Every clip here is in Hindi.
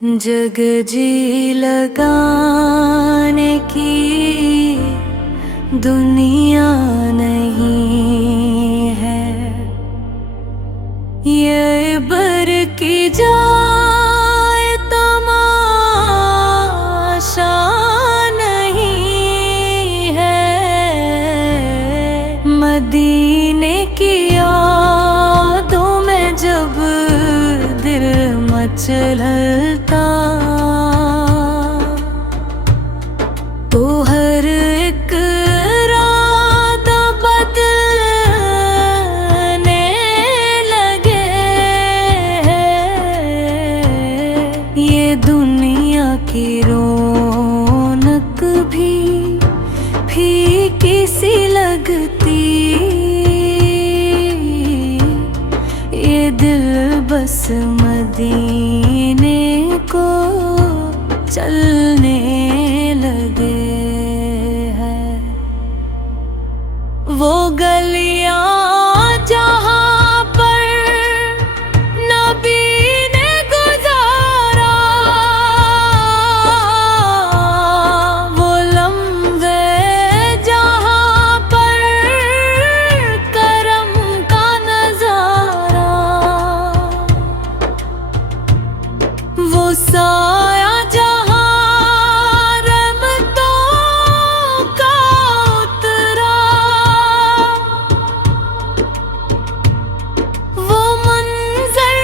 जग जी लगाने की दुनिया नहीं है, ये बर की जाए तमाशा नहीं है। मदीने की यादों में जब दिल मचलता तो हर एक रात बदलने लगे हैं। ये दुनिया की रौनक भी फीकी सी लगती, ये दिल बस मदीने को चलने लगे हैं। वो गलियां जहां पर नबी ने गुजारा, वो लम्हे जहां पर करम का नजारा, वो साया जहां रहमतों का उतरा, वो मंजर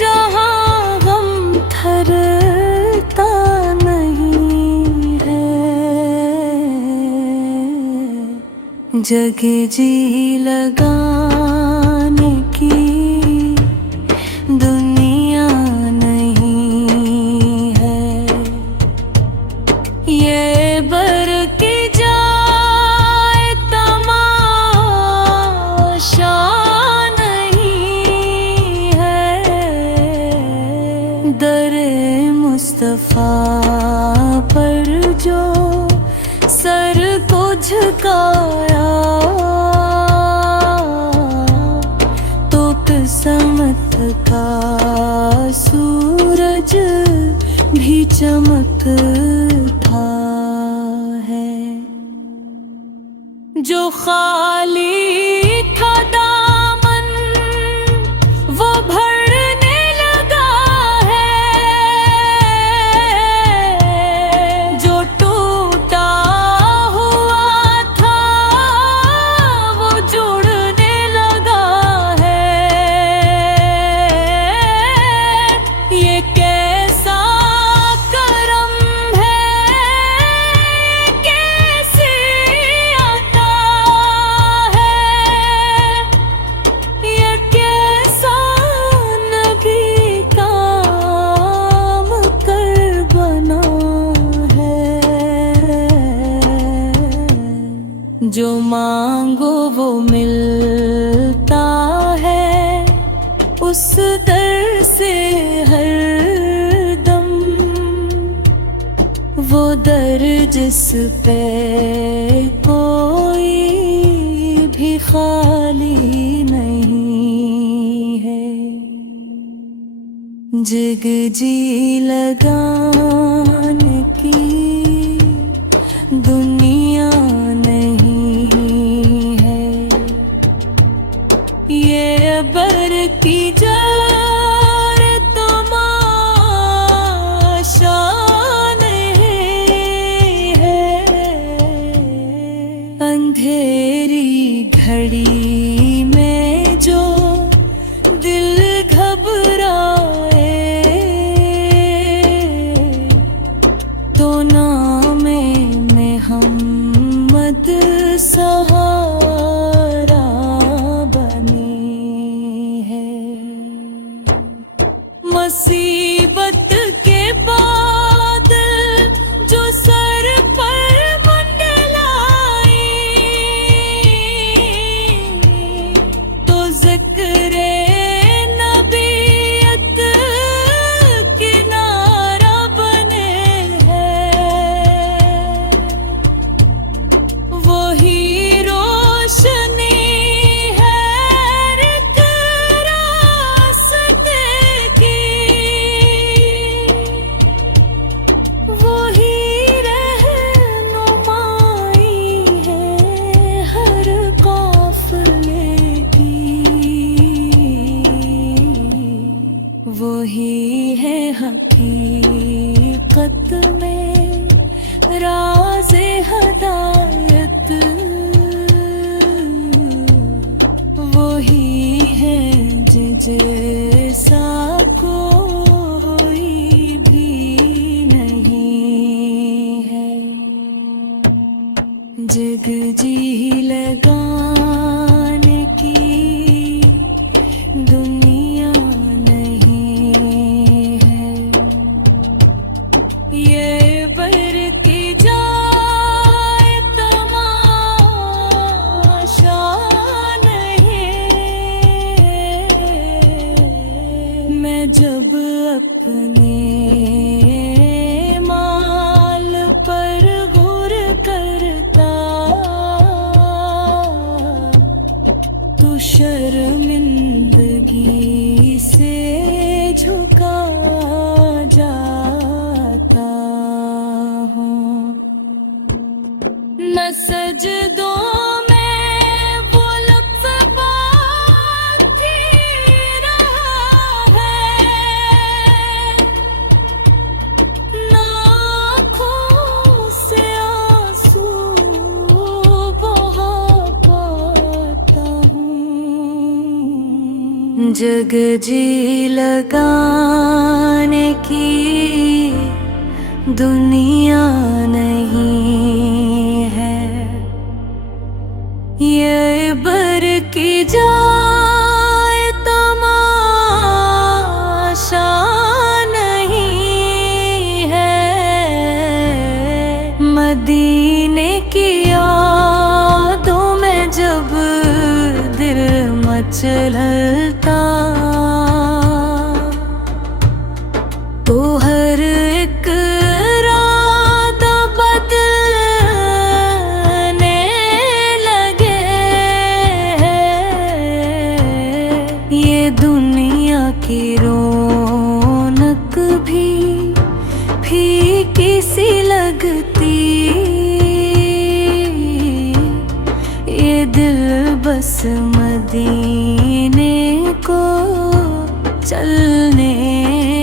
जहां गम ठहरता नहीं है। जग जी लगाने की दुनिया नहीं है, ये बर की जाए तमाशा नहीं है। दरे मुस्तफा पर जो सर को झुकाया तो किस्मत का सूरज भी चमकता है। जो खाली था दामन वो भरने लगा है, जो टूटा हुआ था वो जुड़ने लगा है। ये कैसा करम है, कैसी अता है, ये कैसा नबी काम कर बना है। जो मांगो वो मिलता है, उस दर से हर दम वो दर जिस पे कोई भी खाली नहीं है। जग जी लगाने की दुनिया नहीं है, ये बर की जाए तमाशा नहीं है। अंधेरी घड़ी में जो दिल घबराए तो नामे मोहम्मद सहारा बनी है। हकीकत में राज़े हदायत वही है जैसा कोई भी नहीं है। जग जी लगाने की दुनिया नहीं है, ये बर की जाए तमाशा नहीं। मैं जब अपने माल पर गौर करता तो शर्मिंदगी से झुका जाता हूँ। न सजदों में वो लफ्ज़ बाकी रहा है, न आँखों से आंसू बहा पाता हूँ। जग जी लगाने की दुनिया नहीं है, ये बर की जाए तमाशा नहीं है। मदीने की यादों में जब दिल मचलता तो हर एक रात बदलने लगे हैं। ये दुनिया की रौनक भी फीकी सी लगती, ये दिल बस मदीने को चलने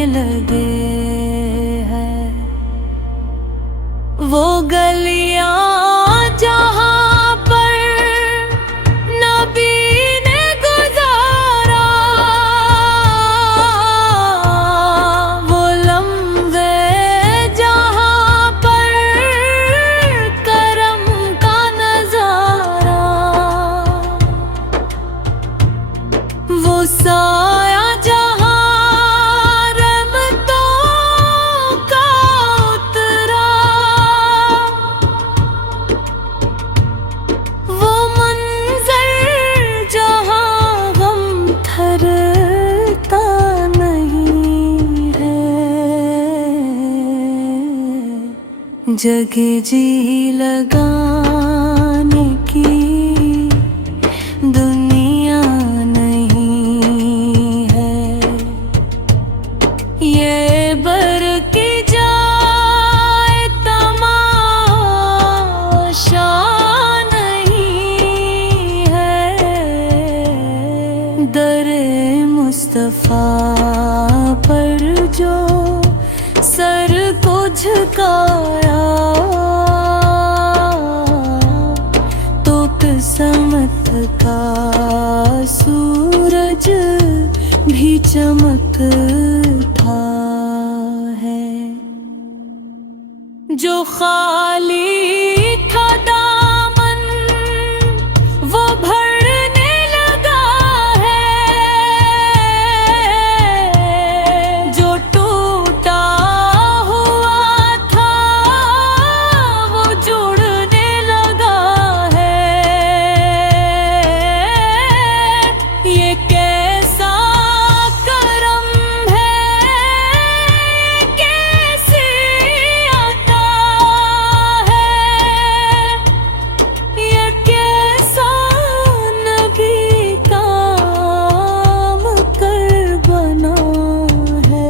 लगे हैं। वो गलियां जहां पर नबी ने गुजारा, वो लम्हे जहां पर करम का नजारा, वो साया जहां रहमतों का उतरा, वो मंजर जहां गम ठहरता नहीं है। जग जी लगाने की दुनिया नहीं है, ये बर की जाए तमाशा नहीं है। दरे मुस्तफा पर जो सर को झुकाया तो किस्मत का सूरज भी चमकता है। जो खाली था दामन वो भरने लगा है, जो टूटा हुआ था वो जुड़ने लगा है। ये कैसा करम है, कैसी आता है, ये कैसा नबी काम कर बना है।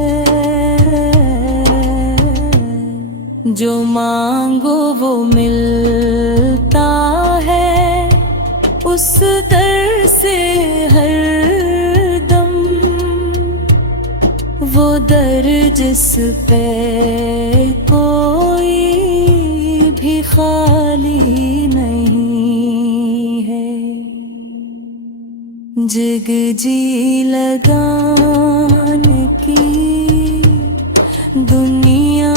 जो मांगो वो मिलता है उस दर से हर दम, वो दर जिस पे कोई भी खाली नहीं है, जिग जी लगाने की दुनिया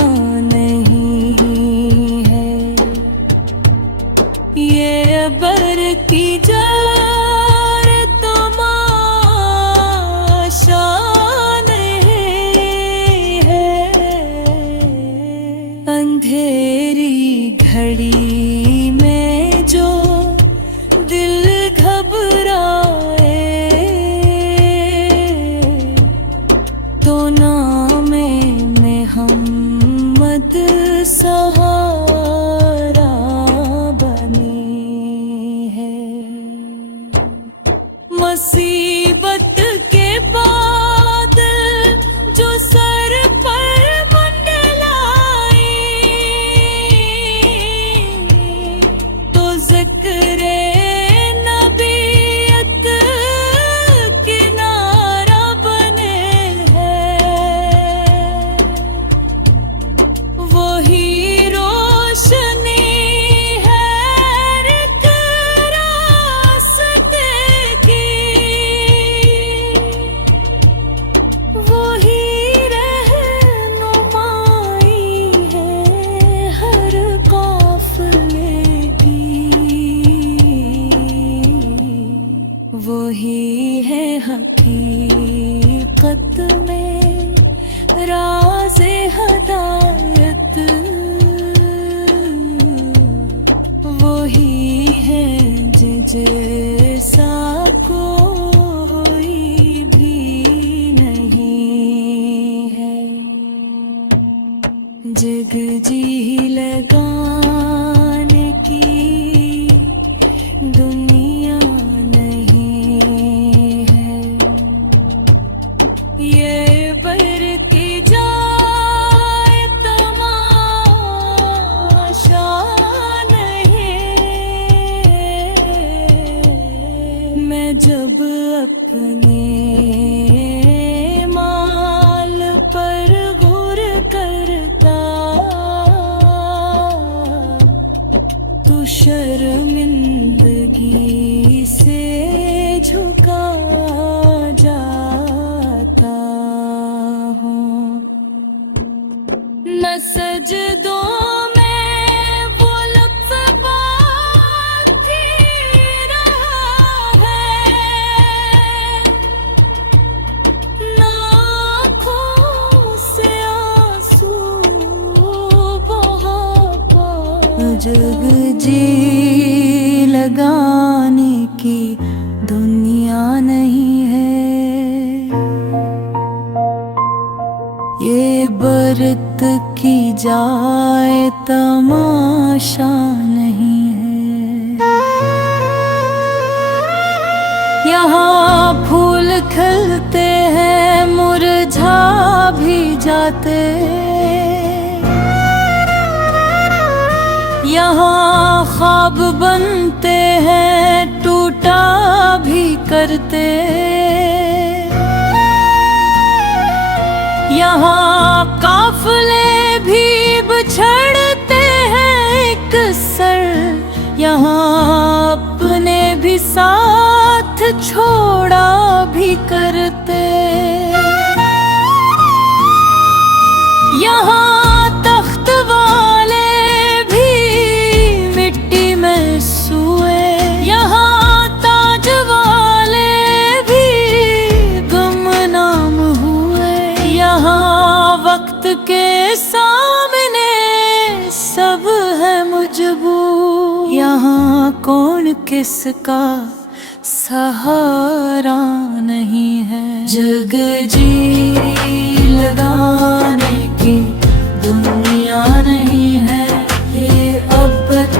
नहीं है। ये बर की जार तमाशा नहीं है, अंधेरी घड़ी में जो दिल घबराए तो नामे मोहम्मद सहारा बनी है। मुसीबत के बाद जो सर पर मंडलाई तो ज़िक्रे नबीयत किनारा बने हैं। वही रोशनी है एक रास्ते की, वही रहनुमाई है हर काफिले की, वही है हकीकत में राज़े हदायत, वही है जैसा कोई भी नहीं है। जिग जी लगाने की दुनिया नहीं है, ये बर की जाए तमाशा नहीं। मैं जब अपने माल पर गौर करता तो शर्मिंदगी से झुका जाता हूँ। न सजदों में वो लफ्ज़ बाकी रहा है, न आँखों से आंसू बहा पाया। जग जी लगाने की दुनिया नहीं है, ये बरत की जाए तमाशा नहीं है। यहाँ फूल खिलते हैं मुरझा भी जाते, यहाँ ख्वाब बनते हैं टूटा भी करते, यहाँ काफिले भी बिछड़ते हैं एक सर, यहाँ अपने भी साथ छोड़ा भी करते, यहाँ तख्त वाले भी मिट्टी में सोए, यहाँ ताज वाले भी गुमनाम हुए, यहाँ वक्त के सामने सब है मजबूर, यहाँ कौन किसका सहारा नहीं है। जग जी लगाने की दुनिया नहीं है, ये अबद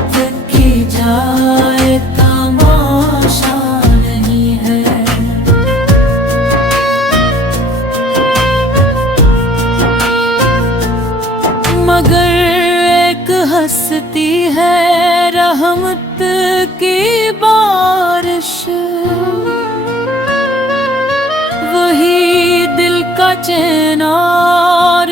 की जाए तमाशा नहीं है। मगर एक हस्ती है रहमत की बारिश, वही दिल का चैन और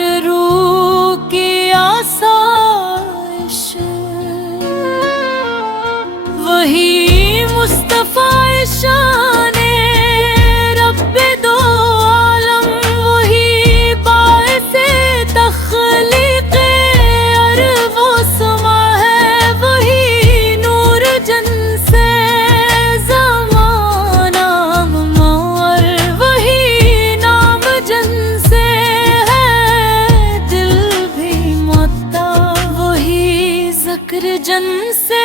निर्जन से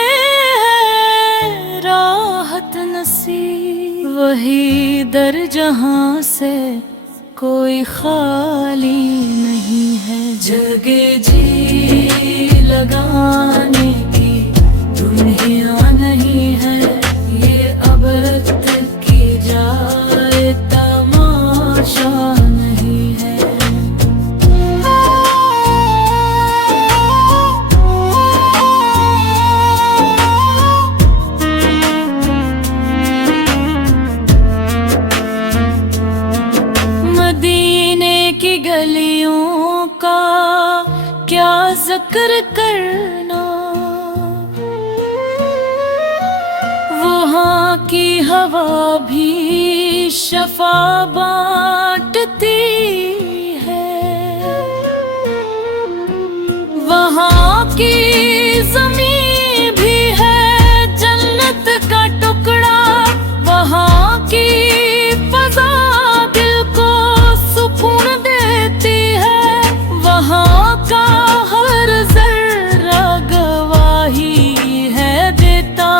है राहत नसीब, वही दर जहां से कोई खाली नहीं है। जग जी लगाने की दुनिया नहीं है, ये अब की जाए तमाशा नहीं है। मदीने की गलियों का क्या जिक्र करना, वहाँ की हवा भी शफा बांटती है, वहाँ की ज़मीं भी है जन्नत का टुकड़ा, वहाँ की फ़ज़ा दिल को सुकून देती है, वहाँ का हर ज़र्रा गवाही है देता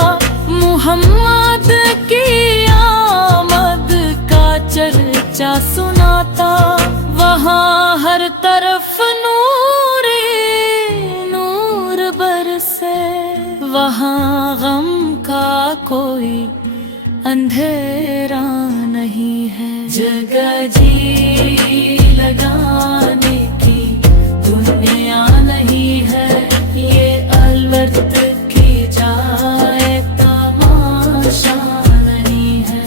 मुहम्मद की आमद का चर्चा सुनाता। वहाँ हर तरफ नूर नूर बरसे, वहाँ गम का कोई अंधेरा नहीं है। जगह जी लगाने की दुनिया नहीं है, ये अलवत की जाए तमाशा नहीं है।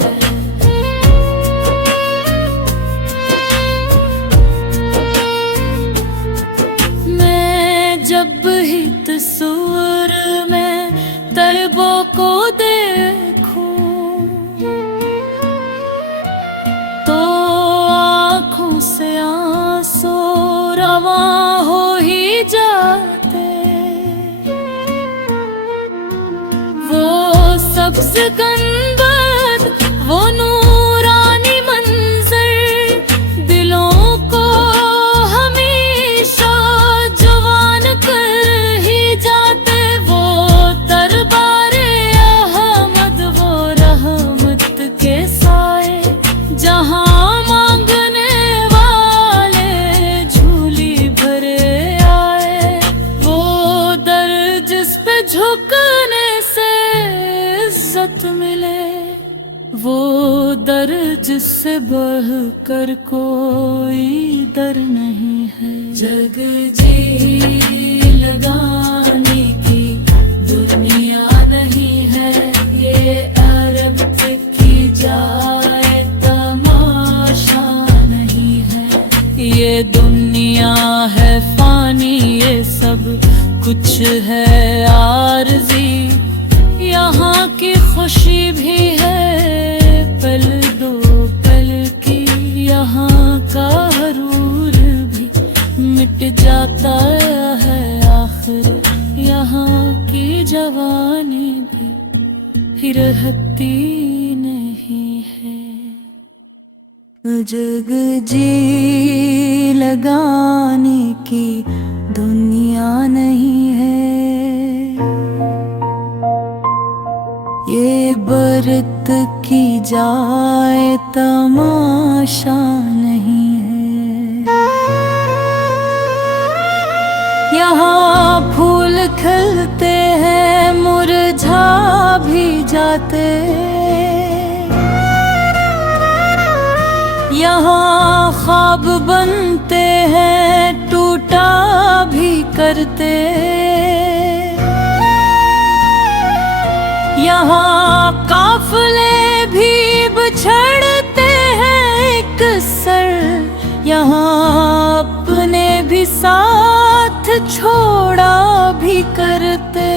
मैं जब ही तस्वीर में तलबों को देखूं तो आँखों से आंसू रवां हो ही जाते, वो सब्ज़ गंबद वो नूरानी मंजर दिलों को हमेशा जवान कर ही जाते, वो दरबारे अहमद वो रहमत के साए, जहाँ मांगने वाले झूली भरे आए, वो दर जिस पे झुकने से इज्जत मिले, वो दर जिससे बढ़ कर कोई दर नहीं है। जग जी लगाने की दुनिया नहीं है, ये अरब की जाए तमाशा नहीं है। ये दुनिया है फानी, ये सब कुछ है आरज़ी, यहाँ की खुशी भी है पल दो पल की, यहाँ का हरूर भी मिट जाता है आखिर, यहाँ की जवानी भी रहती नहीं है। जग जी लगाने की दुनिया नहीं है, ये बरत की जाए तमाशा नहीं है। यहाँ फूल खिलते हैं मुरझा भी जाते, यहाँ ख्वाब बनते हैं टूटा भी करते, यहाँ काफिले भी बिछड़ते हैं एक सर, यहाँ अपने भी साथ छोड़ा भी करते,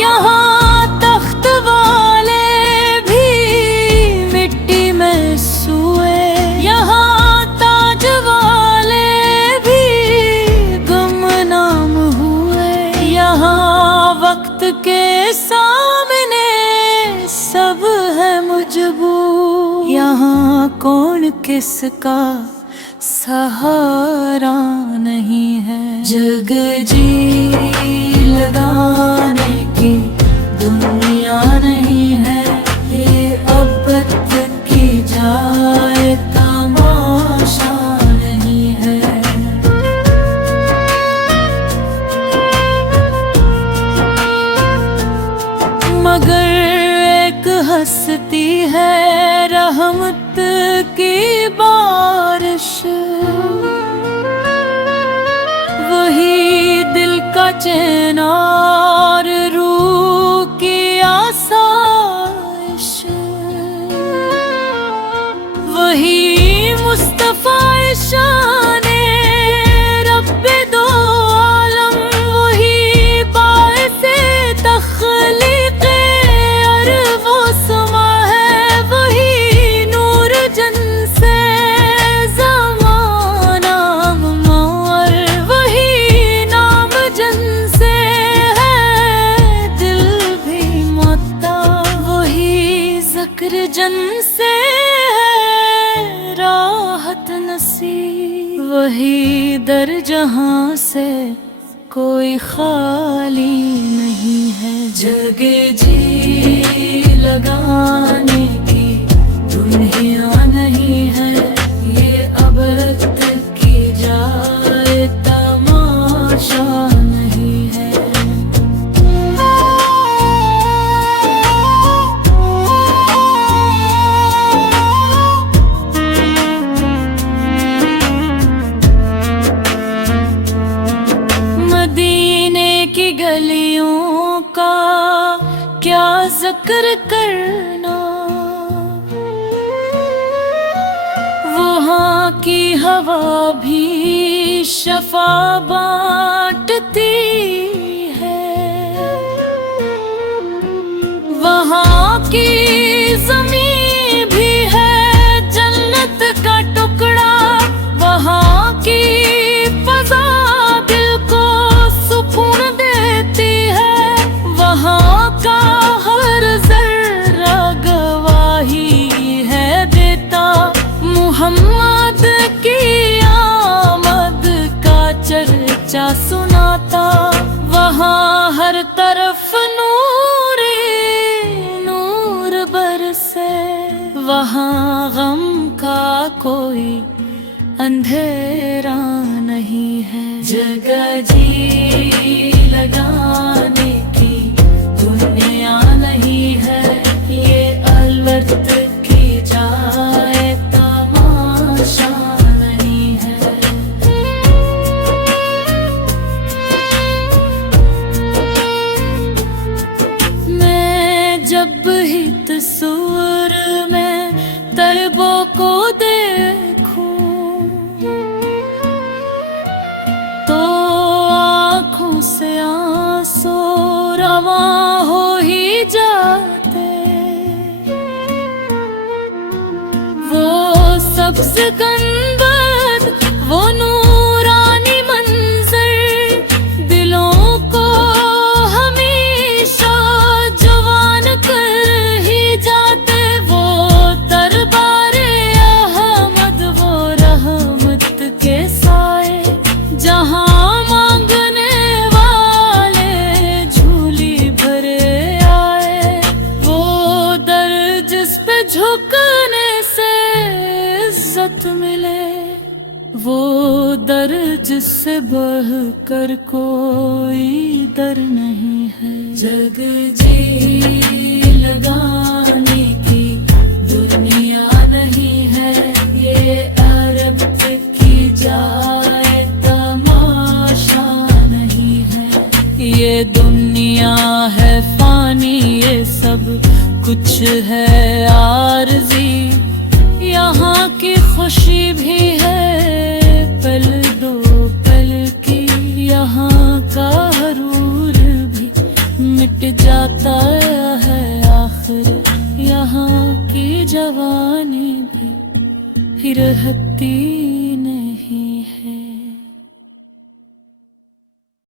यहाँ तख्त वाले भी मिट्टी में सोए, यहाँ ताज वाले भी गुमनाम हुए, यहाँ वक्त के सामने सब है मजबूर, यहाँ कौन किसका सहारा नहीं है। जग जी लगाने की दुनिया नहीं है, ये अब तक की जाए तमाशा नहीं है। मगर एक हस्ती है रहमत की बारिश, वही दिल का चैन और रूह की आसाइश, वही मुस्तफा शाने रब्बे दो आलम, वही बाइसे तख्लीक़ अर्ज़ व समा है, वही नूर जन से ज़माना और वही नाम जन से है दिल भी मोता, वही ज़िक्र जन से है राहत नसीब, वही दर जहां से कोई खाली नहीं है। जग जी लगाने की दुनिया नहीं है, ये अब तक की जाए तमाशा नहीं है। मदीने की गलियों का क्या जिक्र करना, वहाँ की हवा भी शफा बांटती है, वहाँ की ज़मीं भी है जन्नत का टुकड़ा, वहाँ की फ़ज़ा दिल को सुकून देती है, वहाँ का हर ज़र्रा गवाही है देता मुहम्मद की आमद का चर्चा सुनाता, वहाँ हर तरफ नूर नूर बरसे, वहाँ गम का कोई अंधेरा नहीं है। जगह जी लगाने की दुनिया नहीं है, ये अलवक्त की जाए तमाशा नहीं है। मैं जब ही तस्वीर में तलबों को देखूं तो आँखों से आंसू रवां हो ही जाते, वो सब्ज़ गुंबद वो नूरानी मंज़र दिलों को हमेशा जवान कर ही जाते, वो दरबारे अहमद वो रहमत के साए, जहाँ मांगने वाले झूली भरे आए, वो दर जिस पे झुकने से इज्जत मिले, वो दर जिससे बढ़ कर कोई दर नहीं है। जग जी लगाने की दुनिया नहीं है, ये अरब तक की जाए तमाशा नहीं है। ये दुनिया है फानी, ये सब कुछ है आरज़ी, यहाँ की खुशी भी है पल दो पल की, यहाँ का हरूर भी मिट जाता है आखिर, यहाँ की जवानी भी ही रहती